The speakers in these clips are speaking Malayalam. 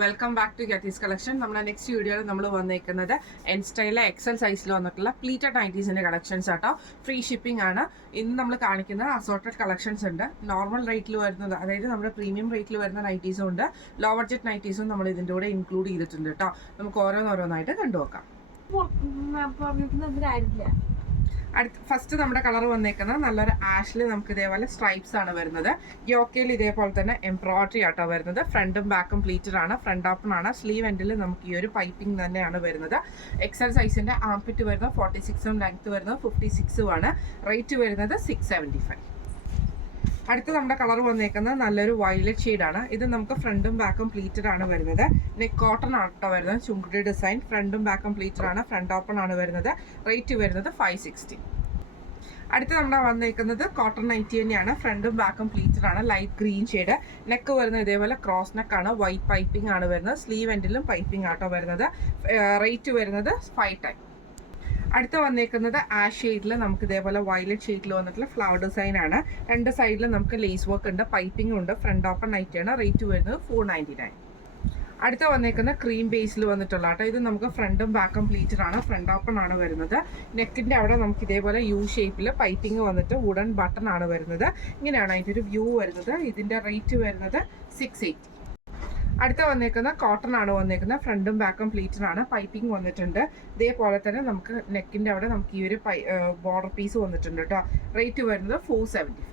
വെൽക്കം ബാക്ക് ടു ഗത്തീസ് കളക്ഷൻ. നമ്മുടെ നെക്സ്റ്റ് വീഡിയോയിൽ നമ്മൾ വന്നേക്കുന്നത് എൻ സ്റ്റൈലിലെ എക്സൽ സൈസിൽ വന്നിട്ടുള്ള പ്ലീറ്റഡ് നൈറ്റീസിൻ്റെ കളക്ഷൻസ് ആട്ടോ. ഫ്രീ ഷിപ്പിംഗ് ആണ്. ഇന്ന് നമ്മൾ കാണിക്കുന്ന അസോർട്ടഡ് കളക്ഷൻസ് ഉണ്ട്. നോർമൽ റേറ്റിൽ വരുന്നത്, അതായത് നമ്മുടെ പ്രീമിയം റേറ്റിൽ വരുന്ന നൈറ്റീസും ഉണ്ട്, ലോ ബഡ്ജറ്റ് നൈറ്റീസും നമ്മൾ ഇതിൻ്റെ കൂടെ ഇൻക്ലൂഡ് ചെയ്തിട്ടുണ്ട് കേട്ടോ. നമുക്ക് ഓരോന്നോരോന്നായിട്ട് കണ്ടുനോക്കാം. ഫസ്റ്റ് നമ്മുടെ കളർ വന്നേക്കുന്നത് നല്ലൊരു ആഷിൽ നമുക്ക് ഇതേപോലെ സ്ട്രൈപ്സ് ആണ് വരുന്നത്. യോക്കയിൽ ഇതേപോലെ തന്നെ എംബ്രോയിഡറി ആട്ടോ വരുന്നത്. ഫ്രണ്ടും ബാക്കും പ്ലീറ്റഡ് ആണ്, ഫ്രണ്ട് ഓപ്പൺ ആണ്. സ്ലീവ് എൻഡിൽ നമുക്ക് ഈ ഒരു പൈപ്പിംഗ് തന്നെയാണ് വരുന്നത്. എക്സൽ സൈസിന്റെ ആംപിറ്റ് വരുന്നത് 46ഉം ലെങ്ത് വരുന്നത് 56ഉം ആണ്. റേറ്റ് വരുന്നത് 675. അടുത്ത നമ്മുടെ കളർ വന്നേക്കുന്നത് നല്ലൊരു വയലറ്റ് ഷെയ്ഡാണ്. ഇത് നമുക്ക് ഫ്രണ്ടും ബാക്കും പ്ലീറ്റഡ് ആണ് വരുന്നത്. നെക്ക് കോട്ടൺ ആട്ടോ വരുന്നത്. ചുങ്കുടി ഡിസൈൻ, ഫ്രണ്ടും ബാക്കും പ്ലീറ്റഡ് ആണ്, ഫ്രണ്ട് ഓപ്പൺ ആണ് വരുന്നത്. റേറ്റ് വരുന്നത് 560. അടുത്ത് നമ്മുടെ വന്നേക്കുന്നത് കോട്ടൺ നൈറ്റി തന്നെയാണ്. ഫ്രണ്ടും ബാക്കും പ്ലീറ്റഡ് ആണ്, ലൈറ്റ് ഗ്രീൻ ഷെയ്ഡ്. നെക്ക് വരുന്നത് ഇതേപോലെ ക്രോസ് നെക്കാണ്, വൈറ്റ് പൈപ്പിംഗ് ആണ് വരുന്നത്. സ്ലീവ് എൻഡിലും പൈപ്പിംഗ് ആട്ടോ വരുന്നത്. റേറ്റ് വരുന്നത് 510. അടുത്ത വന്നേക്കുന്നത് ആഷ് ഷെയ്ഡിൽ നമുക്ക് ഇതേപോലെ വയലറ്റ് ഷെയ്ഡിൽ വന്നിട്ടുള്ള ഫ്ലവർ ഡിസൈൻ ആണ്. രണ്ട് സൈഡിലും നമുക്ക് ലേസ് വർക്ക് ഉണ്ട്, പൈപ്പിംഗ് ഉണ്ട്. ഫ്രണ്ട് ഓപ്പൺ നൈറ്റ് ആണ്. റേറ്റ് വരുന്നത് 499. അടുത്ത വന്നേക്കുന്ന ക്രീം ബേസിൽ വന്നിട്ടുള്ള ആട്ടോ. ഇത് നമുക്ക് ഫ്രണ്ടും ബാക്കും പ്ലീറ്റഡ് ആണ്, ഫ്രണ്ട് ഓപ്പൺ ആണ് വരുന്നത്. നെക്കിന്റെ അവിടെ നമുക്ക് ഇതേപോലെ യു ഷേപ്പിൽ പൈപ്പിംഗ് വന്നിട്ട് വുഡൻ ബട്ടൺ ആണ് വരുന്നത്. ഇങ്ങനെയാണ് അതിൻ്റെ ഒരു വ്യൂ വരുന്നത്. ഇതിന്റെ റേറ്റ് വരുന്നത് 680. അടുത്ത വന്നേക്കുന്ന കോട്ടൺ ആണ് വന്നേക്കുന്നത്. ഫ്രണ്ടും ബാക്കും പ്ലീറ്റഡ് ആണ്, പൈപ്പിംഗ് വന്നിട്ടുണ്ട്. ഇതേപോലെ തന്നെ നമുക്ക് നെക്കിന്റെ അവിടെ നമുക്ക് ഈ ഒരു ബോർഡർ പീസ് വന്നിട്ടുണ്ട് കേട്ടോ. റേറ്റ് വരുന്നത് 475.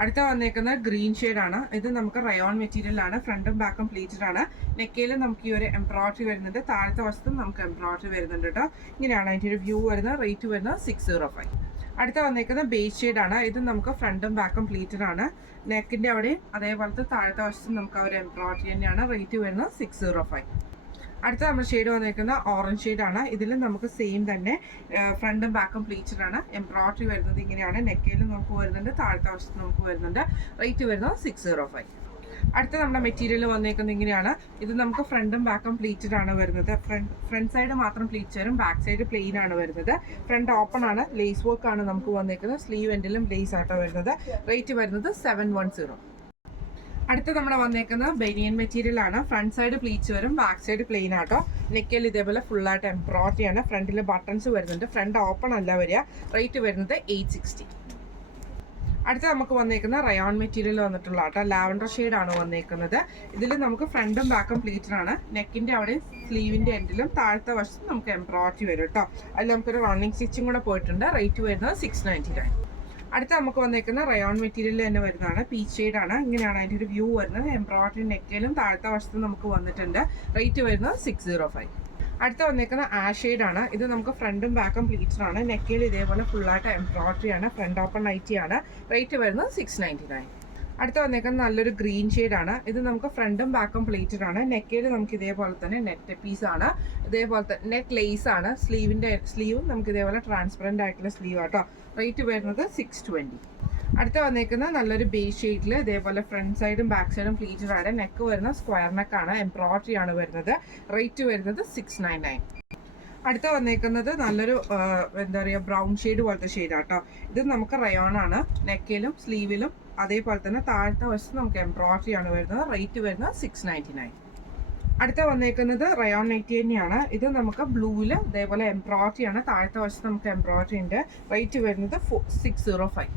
അടുത്ത വന്നേക്കുന്നത് ഗ്രീൻ ഷെയ്ഡ് ആണ്. ഇത് നമുക്ക് റയോൺ മെറ്റീരിയലാണ്, ഫ്രണ്ടും ബാക്കും പ്ലീറ്റഡ് ആണ്. നെക്കയിൽ നമുക്ക് ഈ ഒരു എംബ്രോയിഡറി വരുന്നുണ്ട്, താഴത്തെ വശത്തും നമുക്ക് എംബ്രോയിഡറി വരുന്നുണ്ട് കേട്ടോ. ഇങ്ങനെയാണ് അതിൻ്റെ ഒരു വ്യൂ വരുന്നത്. റേറ്റ് വരുന്നത് 605. അടുത്ത വന്നേക്കുന്ന ബേസ് ഷെയ്ഡ് ആണ്. ഇത് നമുക്ക് ഫ്രണ്ടും ബാക്കും പ്ലീറ്റഡ് ആണ്. നെക്കിന്റെ അവിടെയും അതേപോലത്തെ താഴത്തെ വശത്തും നമുക്ക് ആ ഒരു എംബ്രോയിഡറി തന്നെയാണ്. റേറ്റ് വരുന്നത് 605. അടുത്ത നമ്മൾ ഷെയ്ഡ് വന്നേക്കുന്ന ഓറഞ്ച് ഷെയ്ഡ് ആണ്. ഇതിൽ നമുക്ക് സെയിം തന്നെ ഫ്രണ്ടും ബാക്കും പ്ലീറ്റഡ് ആണ്. എംബ്രോയിഡറി വരുന്നത് ഇങ്ങനെയാണ്. നെക്കയിൽ നമുക്ക് വരുന്നുണ്ട്, താഴത്തെ വശത്ത് നമുക്ക് വരുന്നുണ്ട്. റേറ്റ് വരുന്നത് 605. അടുത്ത നമ്മുടെ മെറ്റീരിയൽ വന്നേക്കുന്നത് ഇങ്ങനെയാണ്. ഇത് നമുക്ക് ഫ്രണ്ടും ബാക്കും പ്ലീറ്റഡ് ആണ് വരുന്നത്. ഫ്രണ്ട് സൈഡ് മാത്രം പ്ലീറ്റ് വരും, ബാക്ക് സൈഡ് പ്ലെയിൻ ആണ് വരുന്നത്. ഫ്രണ്ട് ഓപ്പൺ ആണ്, ലേസ് വർക്ക് ആണ് നമുക്ക് വന്നേക്കുന്നത്. സ്ലീവ് എൻഡിലും ലേസ് ആട്ടോ വരുന്നത്. റേറ്റ് വരുന്നത് 710. അടുത്ത നമ്മുടെ വന്നേക്കുന്നത് ബനിയൻ മെറ്റീരിയൽ ആണ്. ഫ്രണ്ട് സൈഡ് പ്ലീറ്റ്സ് വരും, ബാക്ക് സൈഡ് പ്ലെയിൻ ആട്ടോ. നെക്കിൽ ഇതേപോലെ ഫുള്ളായിട്ട് എംബ്രോയിഡറി ആണ്. ഫ്രണ്ടിൽ ബട്ടൺസ് വരുന്നുണ്ട്. ഫ്രണ്ട് ഓപ്പൺ അല്ല വരിക. റേറ്റ് വരുന്നത് 860. അടുത്ത നമുക്ക് വന്നേക്കുന്ന റയോൺ മെറ്റീരിയൽ വന്നിട്ടുള്ള ആട്ടോ. ലാവൻഡർ ഷെയ്ഡ് ആണ് വന്നേക്കുന്നത്. ഇതിൽ നമുക്ക് ഫ്രണ്ടും ബാക്കും പ്ലീറ്റഡ് ആണ്. നെക്കിന്റെ അവിടെ സ്ലീവിന്റെ എൻഡിലും താഴത്തെ വശത്തും നമുക്ക് എംബ്രോയിഡറി വരും കേട്ടോ. അതിൽ നമുക്കൊരു റണ്ണിങ് സ്റ്റിച്ചും കൂടെ പോയിട്ടുണ്ട്. റേറ്റ് വരുന്നത് 699. അടുത്ത നമുക്ക് വന്നേക്കുന്ന റയോൺ മെറ്റീരിയൽ തന്നെ വരുന്നതാണ്. പീച്ച് ഷെയ്ഡ് ആണ്. ഇങ്ങനെയാണ് അതിൻ്റെ ഒരു വ്യൂ വരുന്നത്. എംബ്രോയിഡറി നെക്കിലും താഴത്തെ വശത്തും നമുക്ക് വന്നിട്ടുണ്ട്. റേറ്റ് വരുന്നത് 605. അടുത്ത വന്നേക്കുന്ന ആഷ് ഷെയ്ഡ് ആണ്. ഇത് നമുക്ക് ഫ്രണ്ടും ബാക്കും പ്ലീറ്റഡ് ആണ്. നെക്കിൽ ഇതേപോലെ ഫുള്ളായിട്ട് എംബ്രോയിഡറി ആണ്. ഫ്രണ്ട് ഓപ്പൺ നൈറ്റി ആണ്. റേറ്റ് വരുന്നത് 699. അടുത്ത വന്നേക്കുന്നത് നല്ലൊരു ഗ്രീൻ ഷെയ്ഡ് ആണ്. ഇത് നമുക്ക് ഫ്രണ്ടും ബാക്കും പ്ലീറ്റഡ് ആണ്. നെക്കിൽ നമുക്ക് ഇതേപോലെ തന്നെ നെറ്റ് പീസ് ആണ്. ഇതേപോലത്തെ നെറ്റ് ലേസ് ആണ്. സ്ലീവും നമുക്ക് ഇതേപോലെ ട്രാൻസ്പെറന്റ് ആയിട്ടുള്ള സ്ലീവ് ആട്ടോ. റേറ്റ് വരുന്നത് 620. അടുത്ത വന്നേക്കുന്ന നല്ലൊരു ബേസ് ഷെയ്ഡിൽ ഇതേപോലെ ഫ്രണ്ട് സൈഡും ബാക്ക് സൈഡും പ്ലീറ്റഡ് ആണ്. നെക്ക് വരുന്ന സ്ക്വയർ നെക്കാണ്, എംബ്രോയിഡറി ആണ് വരുന്നത്. റേറ്റ് വരുന്നത് 699. അടുത്ത വന്നേക്കുന്നത് നല്ലൊരു എന്താ പറയുക ബ്രൗൺ ഷെയ്ഡ് പോലത്തെ ഷെയ്ഡ് ആട്ടോ. ഇത് നമുക്ക് റയോൺ ആണ്. നെക്കിലും സ്ലീവിലും അതേപോലെ തന്നെ താഴത്തെ വശത്ത് നമുക്ക് എംബ്രോയിഡറി ആണ് വരുന്നത്. റേറ്റ് വരുന്നത് 699. അടുത്ത വന്നേക്കുന്നത് റയോൺ നൈറ്റി തന്നെയാണ്. ഇത് നമുക്ക് ബ്ലൂവിൽ ഇതേപോലെ എംബ്രോയിഡറി ആണ്. താഴത്തെ വശത്ത് നമുക്ക് എംബ്രോയിഡറി ഉണ്ട്. റേറ്റ് വരുന്നത് 605.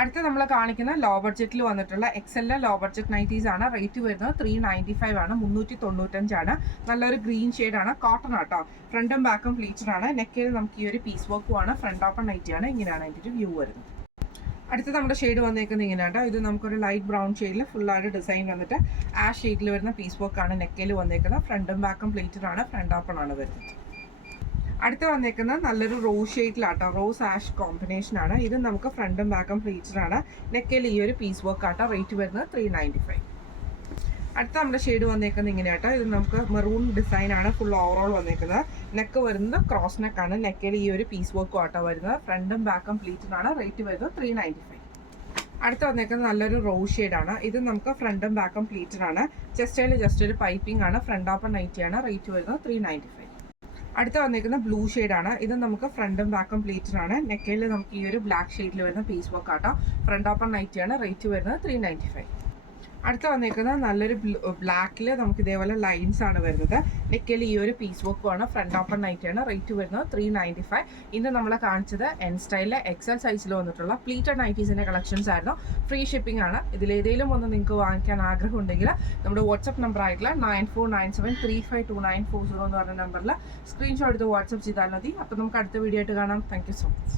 അടുത്ത നമ്മൾ കാണിക്കുന്ന ലോ ബഡ്ജറ്റിൽ വന്നിട്ടുള്ള എക്സെല്ലിലെ ലോ ബഡ്ജറ്റ് നൈറ്റീസ് ആണ്. റേറ്റ് വരുന്നത് 395 ആണ്, 395 ആണ്. നല്ലൊരു ഗ്രീൻ ഷെയ്ഡ് ആണ്. കോട്ടൺ ആട്ടോ. ഫ്രണ്ടും ബാക്കും പ്ലീറ്റഡ് ആണ്. നെക്കിൽ നമുക്ക് ഈ ഒരു പീസ് വർക്കും ആണ്. ഫ്രണ്ട് ഓപ്പൺ നൈറ്റി ആണ്. ഇങ്ങനെയാണ് അതിൻ്റെ ഒരു വ്യൂ വരുന്നത്. അടുത്ത നമ്മുടെ ഷെയ്ഡ് വന്നേക്കുന്നത് ഇങ്ങനെയാണ്. ഇത് നമുക്കൊരു ലൈറ്റ് ബ്രൗൺ ഷെയ്ഡിൽ ഫുള്ളായിട്ട് ഡിസൈൻ വന്നിട്ട് ആ ഷെയ്ഡിൽ വരുന്ന പീസ് വർക്ക് ആണ് നെക്കിൽ വന്നേക്കുന്നത്. ഫ്രണ്ടും ബാക്കും പ്ലീറ്റഡ് ആണ്. ഫ്രണ്ട് ഓപ്പൺ ആണ് വരുന്നത്. അടുത്ത് വന്നേക്കുന്നത് നല്ലൊരു റോസ് ഷെയ്ഡിലാട്ടോ. റോസ് ആഷ് കോമ്പിനേഷൻ ആണ്. ഇത് നമുക്ക് ഫ്രണ്ടും ബാക്കും പ്ലീറ്റഡ് ആണ്. നെക്കിൽ ഈ ഒരു പീസ് വർക്ക് ആട്ടോ. റേറ്റ് വരുന്നത് 395. അടുത്ത നമ്മുടെ ഷെയ്ഡ് വന്നേക്കുന്നത് ഇങ്ങനെയാട്ടോ. ഇത് നമുക്ക് മെറൂൺ ഡിസൈൻ ആണ്. ഫുൾ ഓവറോൾ വന്നേക്കുന്നത്. നെക്ക് വരുന്നത് ക്രോസ് നെക്കാണ്. നെക്കിൽ ഈ ഒരു പീസ് വർക്കും ആട്ടോ വരുന്നത്. ഫ്രണ്ടും ബാക്കും പ്ലീറ്റഡ് ആണ്. റേറ്റ് വരുന്നത് 395. അടുത്ത വന്നേക്കുന്നത് നല്ലൊരു റോസ് ഷെയ്ഡ് ആണ്. ഇത് നമുക്ക് ഫ്രണ്ടും ബാക്കും പ്ലീറ്റഡ് ആണ്. ജസ്റ്റ് ഒരു പൈപ്പിംഗ് ആണ്. ഫ്രണ്ട് ഓപ്പൺ നൈറ്റി ആണ്. റേറ്റ് വരുന്നത് 395. അടുത്ത വന്നേക്കുന്ന ബ്ലൂ ഷെയ്ഡ് ആണ്. ഇത് നമുക്ക് ഫ്രണ്ടും ബാക്കും പ്ലീറ്റഡ് ആണ്. നെക്കിൽ നമുക്ക് ഈ ഒരു ബ്ലാക്ക് ഷെയ്ഡിൽ വരുന്ന പീസ് വർക്ക് ആട്ടോ. ഫ്രണ്ട് ഓപ്പൺ നൈറ്റി ആണ്. റേറ്റ് വരുന്നത് 395. അടുത്ത വന്നേക്കുന്നത് നല്ലൊരു ബ്ലാക്കിൽ നമുക്ക് ഇതേപോലെ ലൈൻസ് ആണ് വരുന്നത്. നെക്കിൽ ഈ ഒരു പീസ് വർക്കുമാണ്. ഫ്രണ്ട് ഓപ്പൺ നൈറ്റിയാണ്. റേറ്റ് വരുന്നത് 395. ഇന്ന് നമ്മളെ കാണിച്ചത് എൻ സ്റ്റൈലിലെ എക്സൽ സൈസിൽ വന്നിട്ടുള്ള പ്ലീറ്റഡ് നൈറ്റീസിൻ്റെ കളക്ഷൻസ് ആയിരുന്നു. ഫ്രീ ഷിപ്പിംഗ് ആണ്. ഇതിലേതെങ്കിലും ഒന്ന് നിങ്ങൾക്ക് വാങ്ങിക്കാൻ ആഗ്രഹം ഉണ്ടെങ്കിൽ നമ്മുടെ വാട്സപ്പ് നമ്പർ ആയിട്ടുള്ള 9497352940 എന്ന് പറഞ്ഞ നമ്പറിൽ സ്ക്രീൻഷോട്ട് എടുത്ത് വാട്സപ്പ് ചെയ്താൽ മതി. അപ്പോൾ നമുക്ക് അടുത്ത വീഡിയോ ആയിട്ട് കാണാം. Thank you so much.